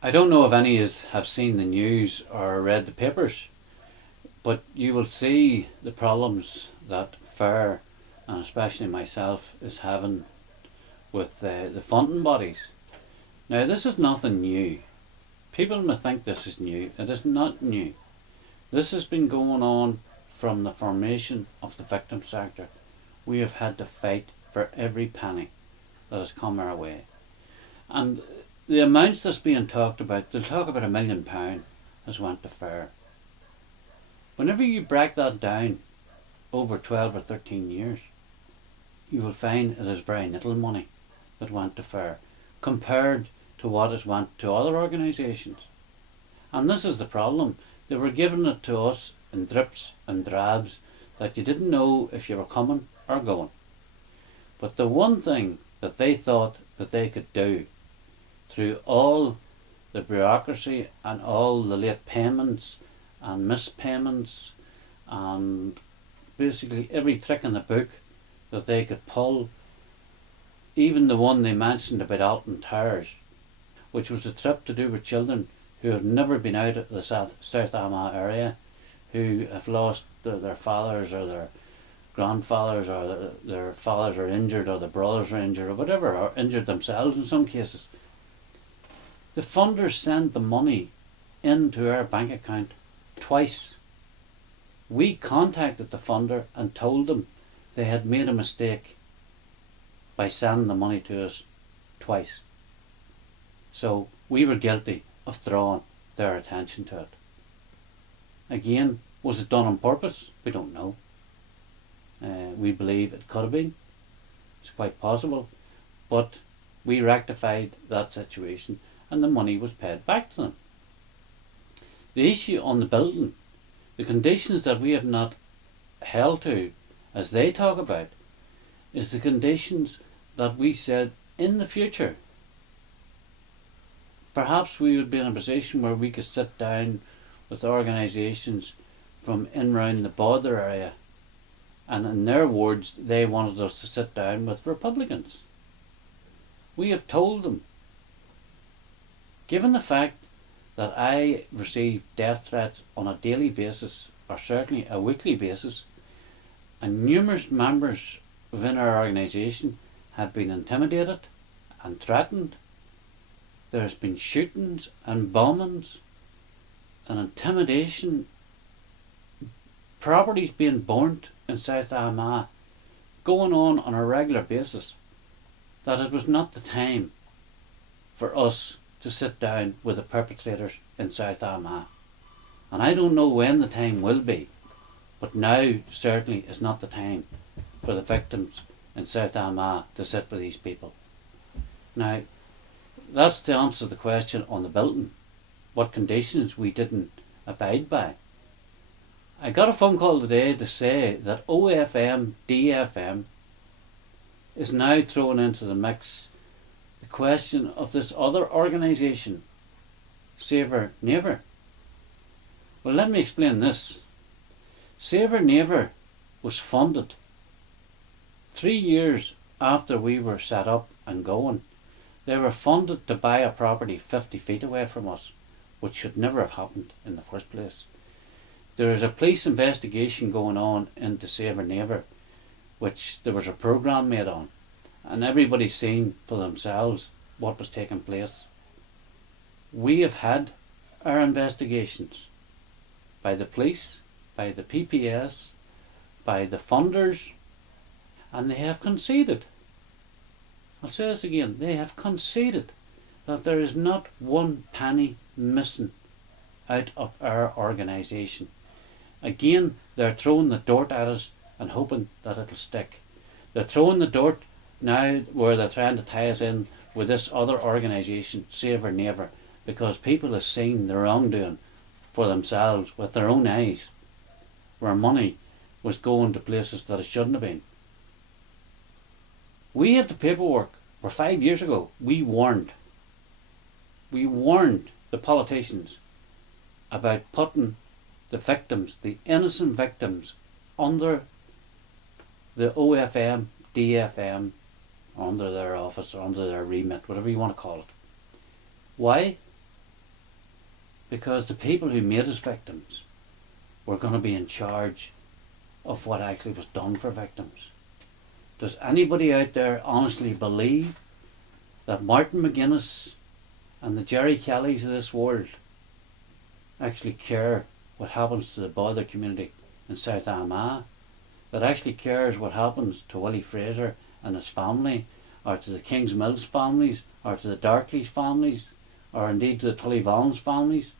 I don't know if any have seen the news or read the papers, but you will see the problems that FAIR, and especially myself, is having with the funding bodies. Now, this is nothing new. People may think this is new. It is not new. This has been going on from the formation of the victim sector. We have had to fight for every penny that has come our way. And the amounts that's being talked about, they'll talk about £1 million has went to FAIR. Whenever you break that down over 12 or 13 years, you will find it is very little money that went to FAIR compared to what has went to other organisations. And this is the problem. They were giving it to us in drips and drabs that you didn't know if you were coming or going. But the one thing that they thought that they could do through all the bureaucracy and all the late payments and missed payments and basically every trick in the book that they could pull, even the one they mentioned about Alton Towers, which was a trip to do with children who have never been out of the South Armagh area, who have lost their fathers or their grandfathers, or their fathers are injured, or their brothers are injured, or whatever, or injured themselves in some cases. The funders send the money into our bank account twice. We contacted the funder and told them they had made a mistake by sending the money to us twice. So we were guilty of drawing their attention to it. Again, was it done on purpose? We don't know. We believe it could have been. It's quite possible. But we rectified that situation and the money was paid back to them. The issue on the building, the conditions that we have not held to, as they talk about, is the conditions that we said in the future perhaps we would be in a position where we could sit down with organisations from in round the border area, and in their words they wanted us to sit down with Republicans. We have told them, given the fact that I receive death threats on a daily basis, or certainly a weekly basis, and numerous members within our organisation have been intimidated and threatened. There has been shootings and bombings and intimidation, properties being burnt in South Armagh, going on a regular basis, that it was not the time for us to sit down with the perpetrators in South Armagh. And I don't know when the time will be, but now certainly is not the time for the victims in South Armagh to sit with these people. Now, that's to answer the question on the building, what conditions we didn't abide by. I got a phone call today to say that OFM, DFM is now thrown into the mix the question of this other organisation, NAVER. Well, let me explain this. NAVER was funded 3 years after we were set up and going. They were funded to buy a property 50 feet away from us, which should never have happened in the first place. There is a police investigation going on into NAVER, which there was a programme made on, and everybody's seen for themselves what was taking place. We have had our investigations by the police, by the PPS, by the funders, and they have conceded. I'll say this again, they have conceded that there is not one penny missing out of our organisation. Again, they're throwing the dirt at us and hoping that it'll stick. They're throwing the dirt now where they're trying to tie us in with this other organisation, NAVER, because people have seen the wrongdoing for themselves with their own eyes, where money was going to places that it shouldn't have been. We have the paperwork where 5 years ago we warned the politicians about putting the victims, the innocent victims, under the OFM, DFM, under their office, or under their remit, whatever you want to call it. Why? because the people who made us victims were going to be in charge of what actually was done for victims. Does anybody out there honestly believe that Martin McGuinness and the Jerry Kellys of this world actually care what happens to the Bother community in South Armagh? That actually cares what happens to Willie Fraser and his family, or to the Kings Mills families, or to the Darkleys families, or indeed to the Tully Vallens families,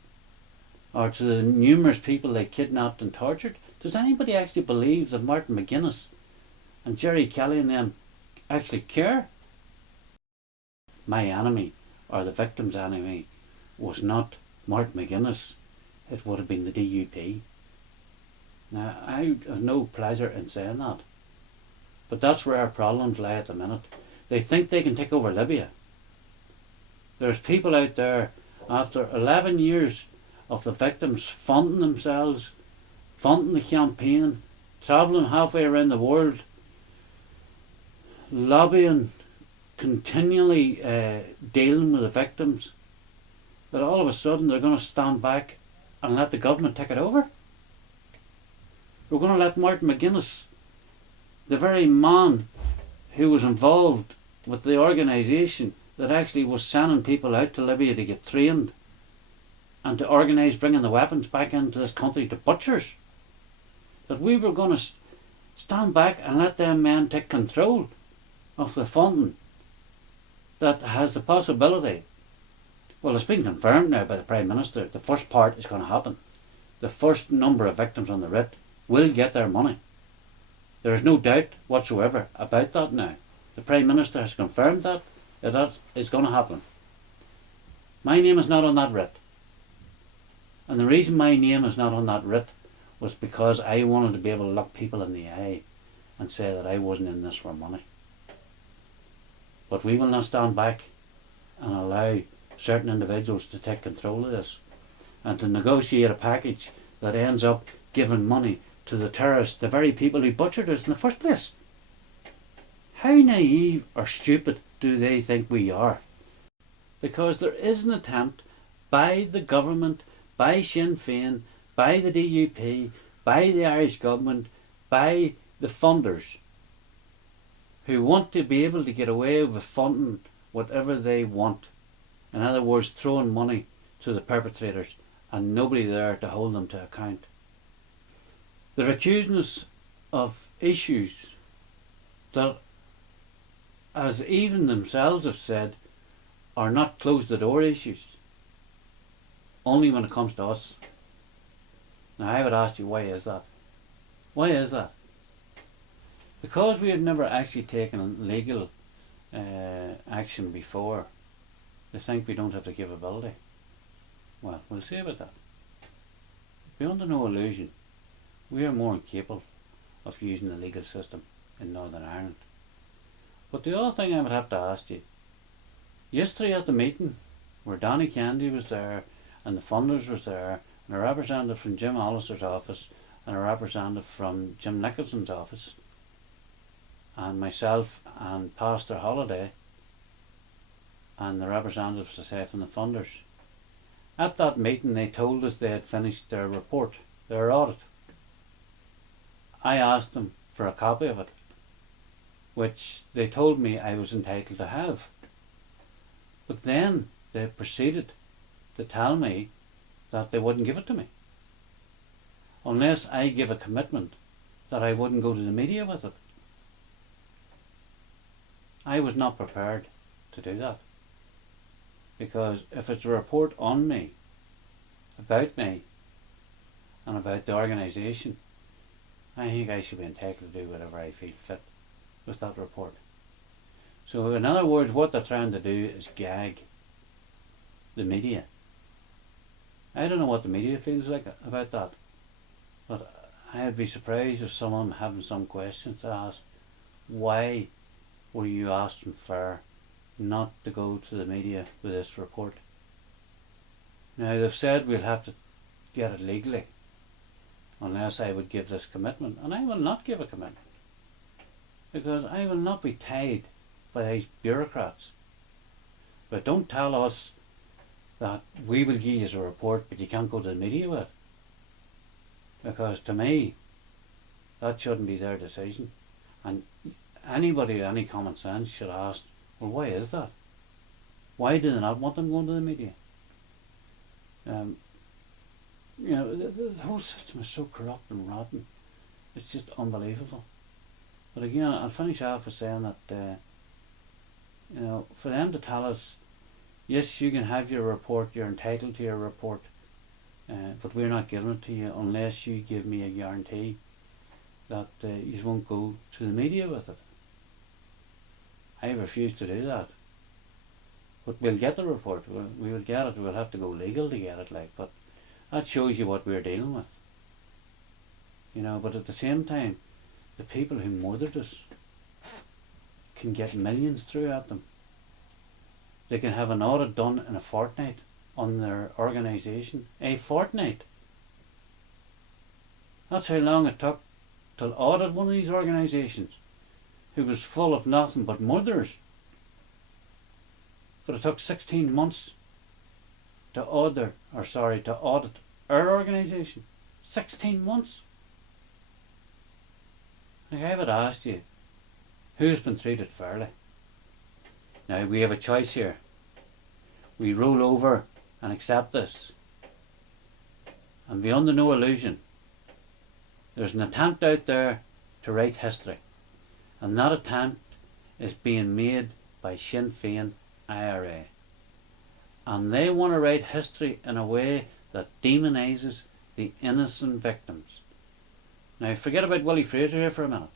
or to the numerous people they kidnapped and tortured? Does anybody actually believe that Martin McGuinness and Jerry Kelly and them actually care? My enemy, or the victim's enemy, was not Martin McGuinness. It would have been the DUP. Now, I have no pleasure in saying that, but that's where our problems lie at the minute. They think they can take over Libya. There's people out there, after 11 years of the victims funding themselves, funding the campaign, travelling halfway around the world, lobbying, continually dealing with the victims, that all of a sudden they're going to stand back and let the government take it over. We're going to let Martin McGuinness, the very man who was involved with the organisation that actually was sending people out to Libya to get trained and to organise bringing the weapons back into this country to butchers, that we were going to stand back and let them men take control of the funding that has the possibility. Well, it's been confirmed now by the Prime Minister. The first part is going to happen. The first number of victims on the writ will get their money. There is no doubt whatsoever about that now. The Prime Minister has confirmed that is going to happen. My name is not on that writ. And the reason my name is not on that writ was because I wanted to be able to look people in the eye and say that I wasn't in this for money. But we will not stand back and allow certain individuals to take control of this and to negotiate a package that ends up giving money to the terrorists, the very people who butchered us in the first place. How naive or stupid do they think we are? Because there is an attempt by the government, by Sinn Féin, by the DUP, by the Irish government, by the funders who want to be able to get away with funding whatever they want. In other words, throwing money to the perpetrators and nobody there to hold them to account. They're accusing us of issues that, as even themselves have said, are not close the door issues. Only when it comes to us. Now I would ask you, why is that? Why is that? Because we have never actually taken legal action before, they think we don't have the capability. Well, we'll see about that. Be under no illusion, we are more incapable of using the legal system in Northern Ireland. But the other thing I would have to ask you, yesterday at the meeting where Danny Kennedy was there and the funders was there and a representative from Jim Hollister's office and a representative from Jim Nicholson's office and myself and Pastor Holliday and the representatives, I say, from the funders. At that meeting they told us they had finished their report, their audit. I asked them for a copy of it, which they told me I was entitled to have. But then they proceeded to tell me that they wouldn't give it to me unless I give a commitment that I wouldn't go to the media with it. I was not prepared to do that, because if it's a report on me, about me, and about the organisation, I think I should be entitled to do whatever I feel fit with that report. So in other words, what they're trying to do is gag the media. I don't know what the media feels like about that, but I'd be surprised if some of them having some questions to ask. Why were you asking for not to go to the media with this report? Now they've said we'll have to get it legally unless I would give this commitment, and I will not give a commitment, because I will not be tied by these bureaucrats. But don't tell us that we will give you a report but you can't go to the media with it. Because to me, that shouldn't be their decision. And anybody with any common sense should ask, well, why is that? Why do they not want them going to the media? The whole system is so corrupt and rotten. It's just unbelievable. But again, I'll finish off with saying that, for them to tell us, yes, you can have your report, you're entitled to your report, but we're not giving it to you unless you give me a guarantee that you won't go to the media with it. I refuse to do that. But we'll get the report. We will get it. We'll have to go legal to get it, but that shows you what we're dealing with. But at the same time, the people who murdered us can get millions through at them. They can have an audit done in a fortnight on their organisation. A fortnight. That's how long it took to audit one of these organisations who was full of nothing but murderers. But it took 16 months to audit our organisation. 16 months. I would ask you, who's been treated fairly? Now we have a choice here. We roll over and accept this. And be under no illusion, there's an attempt out there to write history. And that attempt is being made by Sinn Féin IRA. And they want to write history in a way that demonises the innocent victims. Now forget about Willie Fraser here for a minute.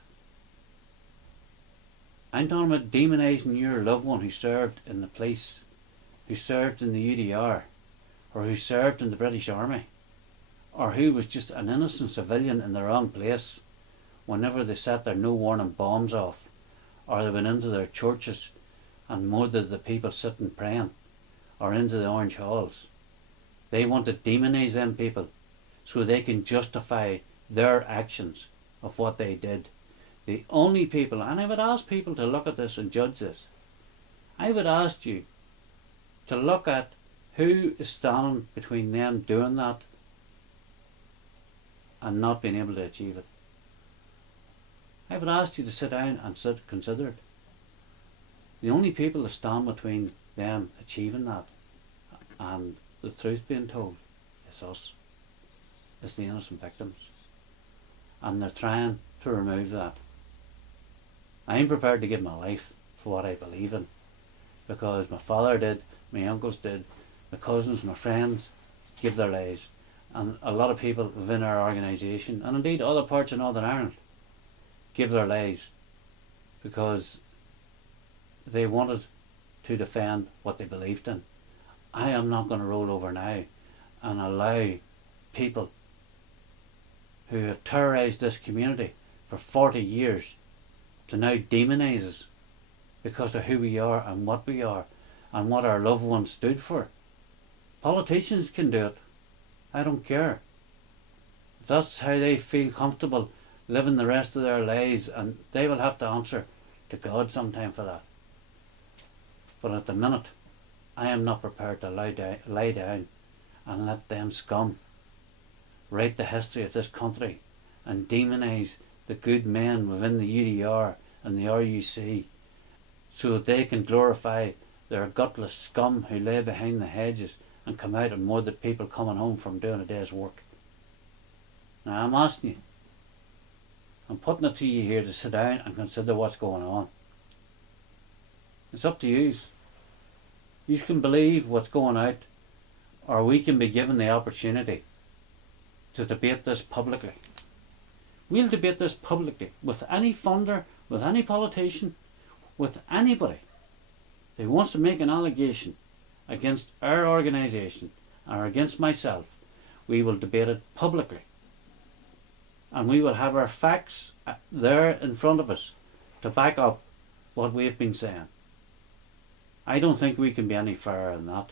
I'm talking about demonising your loved one who served in the police, who served in the UDR, or who served in the British Army, or who was just an innocent civilian in the wrong place whenever they set their no warning bombs off, or they went into their churches and murdered the people sitting praying, or into the orange halls. They want to demonise them people so they can justify their actions of what they did. The only people, and I would ask people to look at this and judge this, I would ask you to look at who is standing between them doing that and not being able to achieve it. I would ask you to sit down and consider it. The only people that stand between them achieving that and the truth being told is us. It's the innocent victims. And they're trying to remove that. I'm prepared to give my life for what I believe in, because my father did, my uncles did, my cousins, my friends give their lives, and a lot of people within our organisation, and indeed other parts of Northern Ireland, give their lives because they wanted to defend what they believed in. I am not going to roll over now and allow people who have terrorised this community for 40 years to now demonise us because of who we are and what our loved ones stood for. Politicians can do it. I don't care. If that's how they feel comfortable living the rest of their lives, and they will have to answer to God sometime for that. But at the minute, I am not prepared to lie down and let them scum write the history of this country and demonise the good men within the UDR and the RUC so that they can glorify their gutless scum who lay behind the hedges and come out and murder people coming home from doing a day's work. Now I'm asking you, I'm putting it to you here to sit down and consider what's going on. It's up to you. You can believe what's going out, or we can be given the opportunity to debate this publicly. We'll debate this publicly with any funder, with any politician, with anybody that wants to make an allegation against our organisation or against myself. We will debate it publicly. And we will have our facts there in front of us to back up what we have been saying. I don't think we can be any fairer than that.